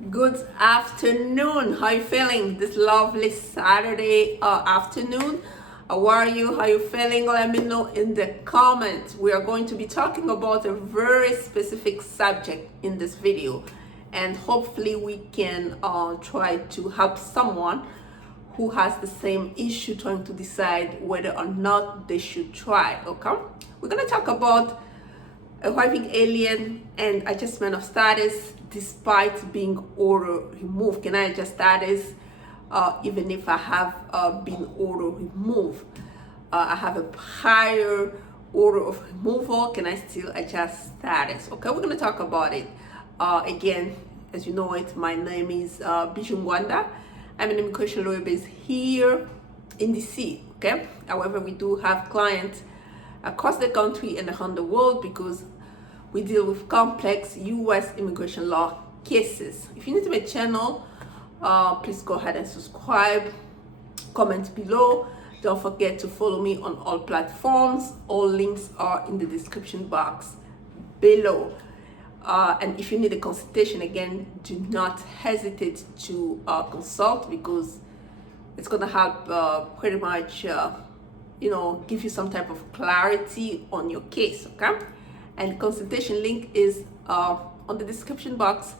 Good afternoon. How you feeling this lovely Saturday afternoon? How are you? How you feeling? Let me know in the comments. We are going to be talking about a very specific subject in this video, and hopefully we can try to help someone who has the same issue trying to decide whether or not they should try. Okay, we're going to talk about arriving alien and adjustment of status despite being order removed. Can I adjust status even if I have been order removed? I have a prior order of removal. Can I still adjust status? Okay, we're going to talk about it. Again, as you know it, my name is Bijoux Ngwanda. I'm an immigration lawyer based here in DC. Okay, however, we do have clients across the country and around the world because we deal with complex U.S. immigration law cases. If you're new to my channel, please go ahead and subscribe, comment below. Don't forget to follow me on all platforms. All links are in the description box below. And if you need a consultation, again, do not hesitate to consult, because it's going to help pretty much give you some type of clarity on your case. Okay, and the consultation link is on the description box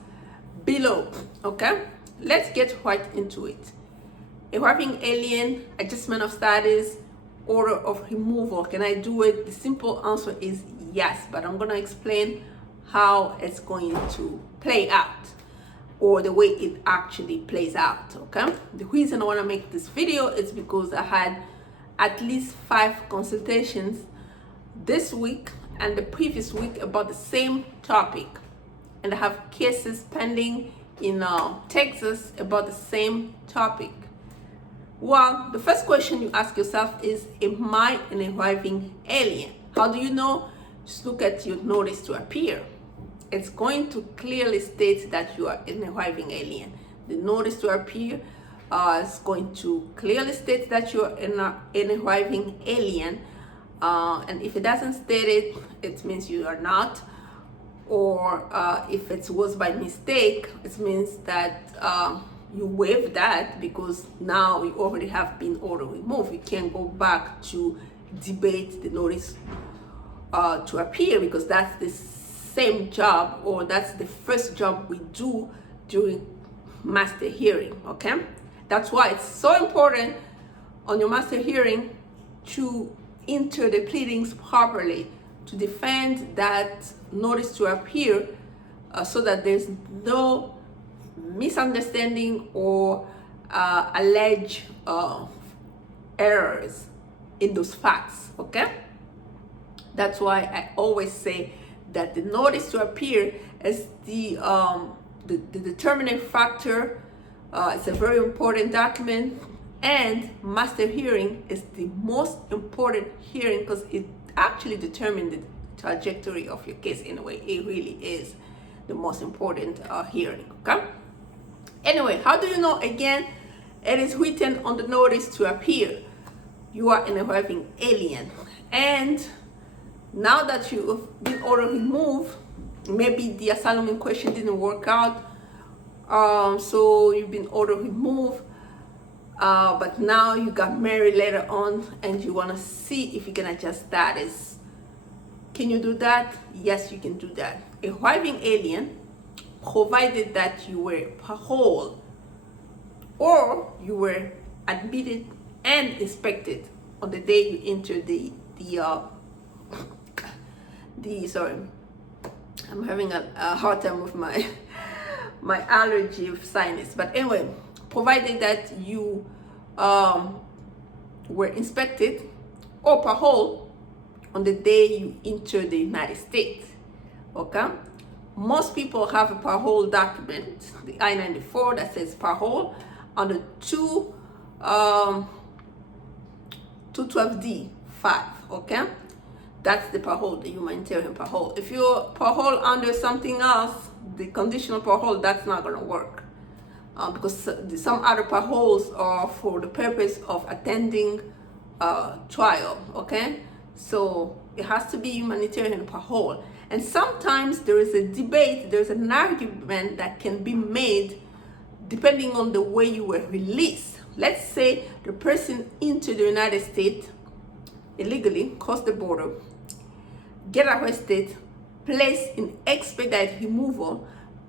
below. Okay, let's get right into it. Arriving alien, adjustment of status, order of removal. Can I do it? The simple answer is yes, but I'm going to explain how it's going to play out, or the way it actually plays out. Okay, the reason I want to make this video is because I had at least 5 consultations this week and the previous week about the same topic, and I have cases pending in Texas about the same topic. Well, the first question you ask yourself is, am I an arriving alien? How do you know? Just look at your notice to appear. It's going to clearly state that you are an arriving alien. The notice to appear is going to clearly state that you're an arriving alien. And if it doesn't state it, it means you are not. Or if it was by mistake, it means that you waive that, because now you already have been order removed. You can't go back to debate the notice to appear, because that's the same job, or that's the first job we do during master hearing. Okay, that's why it's so important on your master hearing to enter the pleadings properly, to defend that notice to appear, so that there's no misunderstanding or alleged errors in those facts. Okay, that's why I always say that the notice to appear is the determining factor. It's a very important document, and master hearing is the most important hearing, because it actually determines the trajectory of your case. In a way, it really is the most important hearing. Okay, anyway, how do you know? Again, it is written on the notice to appear, you are an arriving alien. And now that you've been order removed, maybe the asylum in question didn't work out, so you've been order removed, but now you got married later on and you want to see if you can adjust status. Can you do that? Yes, you can do that. Arriving alien, provided that you were paroled or you were admitted and inspected on the day you entered sorry, I'm having a hard time with my allergy of sinus. But anyway, provided that you were inspected or paroled on the day you entered the United States. Okay, most people have a parole document, the I-94, that says parole on the 212D5. Okay, that's the parole, the humanitarian parole. If you're parole under something else, the conditional parole, that's not going to work, because some other paroles are for the purpose of attending trial. Okay, so it has to be humanitarian parole. And sometimes there is a debate, there's an argument that can be made depending on the way you were released. Let's say the person into the United States illegally crossed the border, get arrested, placed in expedited removal,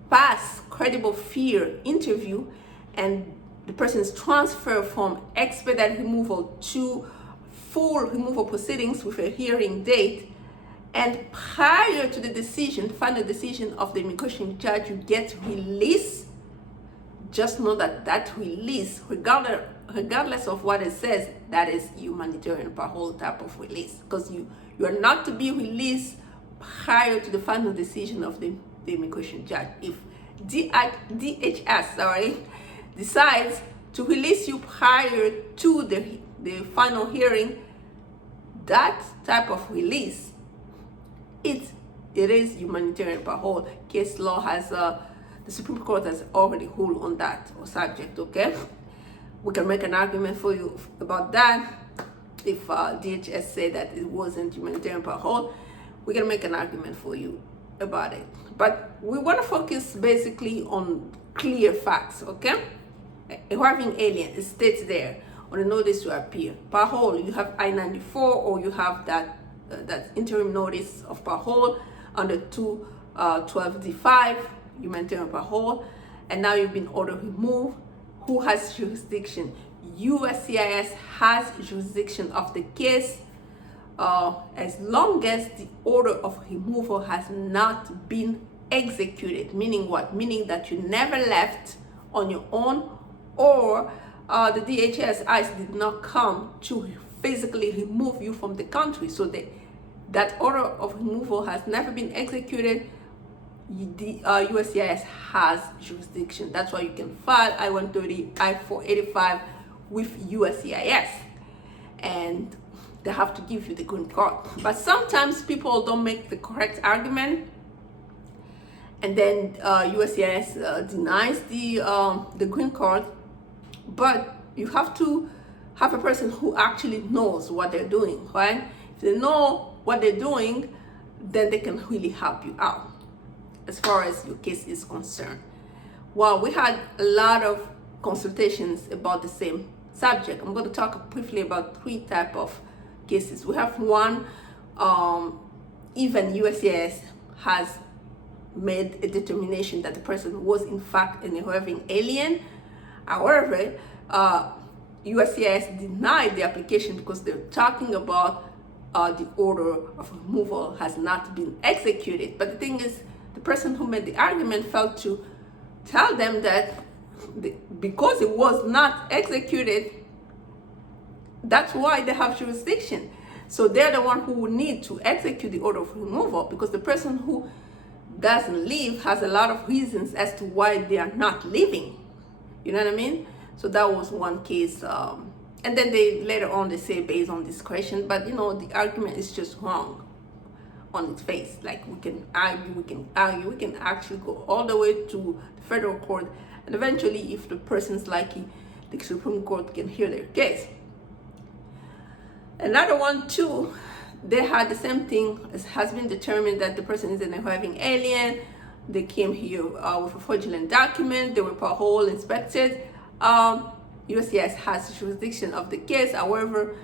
pass credible fear interview, and the person is transferred from expedited removal to full removal proceedings with a hearing date. And prior to the decision, final decision of the immigration judge, you get released. Just know that that release, regardless of what it says, that is humanitarian parole type of release, because you are not to be released prior to the final decision of the immigration judge. If DHS decides to release you prior to the final hearing, that type of release, it is humanitarian parole. Case law has the Supreme Court has already ruled on that subject. Okay, we can make an argument for you about that. If DHS say that it wasn't humanitarian parole, we can make an argument for you about it. But we want to focus basically on clear facts. Okay, arriving alien, it states there on the notice to appear. Parole, you have I-94, or you have that interim notice of parole under 212D5, humanitarian parole, and now you've been ordered removed. Who has jurisdiction? USCIS has jurisdiction of the case as long as the order of removal has not been executed. Meaning what? Meaning that you never left on your own, or the DHS ICE did not come to physically remove you from the country. So that order of removal has never been executed. The USCIS has jurisdiction. That's why you can file I-130, I-485 with USCIS, and they have to give you the green card. But sometimes people don't make the correct argument, and then USCIS denies the green card. But you have to have a person who actually knows what they're doing, right? If they know what they're doing, then they can really help you out as far as your case is concerned. Well, we had a lot of consultations about the same subject. I'm going to talk briefly about 3 types of cases. We have one, even USCIS has made a determination that the person was in fact an arriving alien. However, USCIS denied the application because they're talking about the order of removal has not been executed. But the thing is, the person who made the argument failed to tell them that because it was not executed, that's why they have jurisdiction. So they're the one who will need to execute the order of removal, because the person who doesn't leave has a lot of reasons as to why they are not leaving. You know what I mean? So that was one case. And then later on they say based on discretion, but the argument is just wrong on its face. Like we can argue, we can actually go all the way to the federal court, and eventually, if the person's lucky, the Supreme Court can hear their case. Another one too, they had the same thing. It has been determined that the person is an arriving alien. They came here with a fraudulent document. They were parole inspected. USCIS has jurisdiction of the case. However,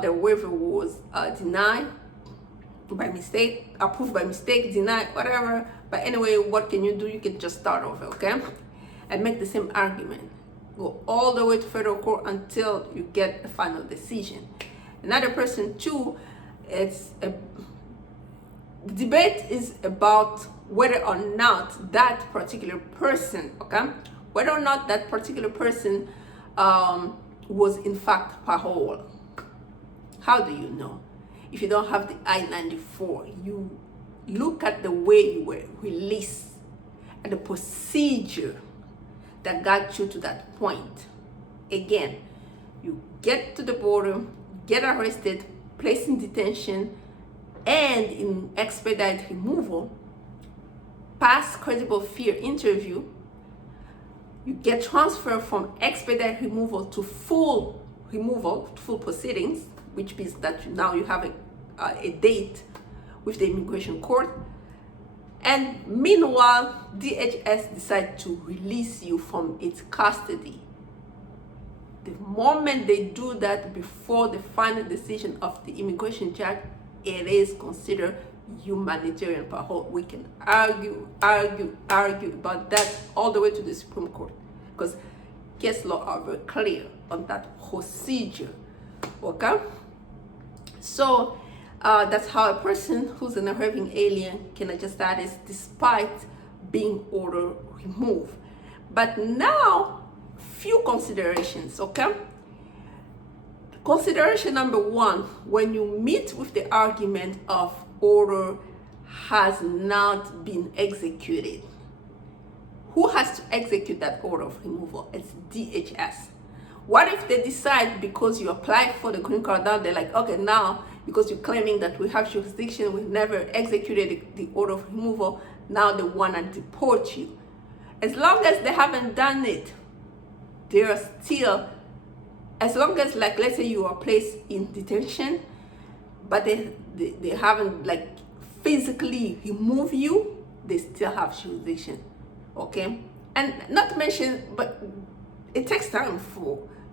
the waiver was denied by mistake, approved by mistake, denied, whatever. But anyway, what can you do? You can just start over, okay? And make the same argument. Go all the way to federal court until you get a final decision. Another person too, the debate is about whether or not that particular person, okay? Whether or not that particular person was in fact parole. How do you know? If you don't have the I-94, you look at the way you were released and the procedure that got you to that point. Again, you get to the border, get arrested, placed in detention, and in expedited removal, pass credible fear interview, you get transferred from expedited removal to full removal, full proceedings, which means that now you have a date with the immigration court. And meanwhile, DHS decide to release you from its custody. The moment they do that before the final decision of the immigration judge, it is considered humanitarian parole. We can argue about that all the way to the Supreme Court, because case law are very clear on that procedure. Okay, so that's how a person who's an arriving alien can adjust status despite being ordered removed. But now, few considerations. Okay, consideration number one: when you meet with the argument of order has not been executed, who has to execute that order of removal? It's DHS. What if they decide, because you applied for the green card now, they're like, okay, now because you're claiming that we have jurisdiction, we never executed the order of removal, now they want to deport you. As long as they haven't done it, they are still, as long as, like, let's say you are placed in detention, but they haven't like physically removed you, they still have jurisdiction. Okay, and not to mention, but it takes time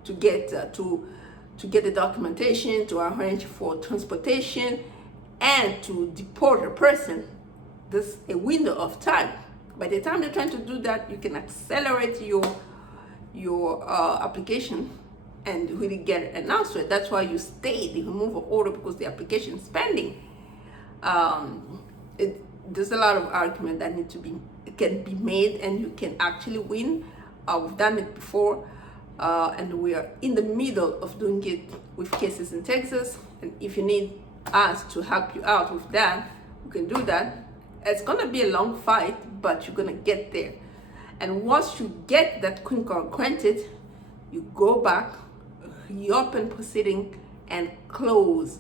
to get the documentation, to arrange for transportation, and to deport a person. There's a window of time. By the time they're trying to do that, you can accelerate your application and really get an answer. That's why you stay the removal order, because the application is pending. There's a lot of argument that can be made, and you can actually win. We've done it before, and we are in the middle of doing it with cases in Texas. And if you need us to help you out with that, we can do that. It's gonna be a long fight, but you're gonna get there. And once you get that green card granted, you go back, reopen proceeding, and close,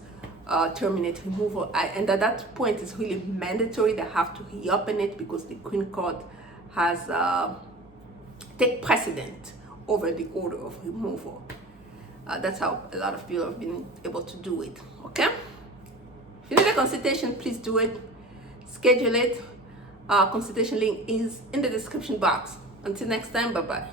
terminate removal. And at that point, it's really mandatory. They have to reopen it, because the green card has take precedent over the order of removal. That's how a lot of people have been able to do it. Okay, if you need a consultation, please do it. Schedule it. Consultation link is in the description box. Until next time, bye bye.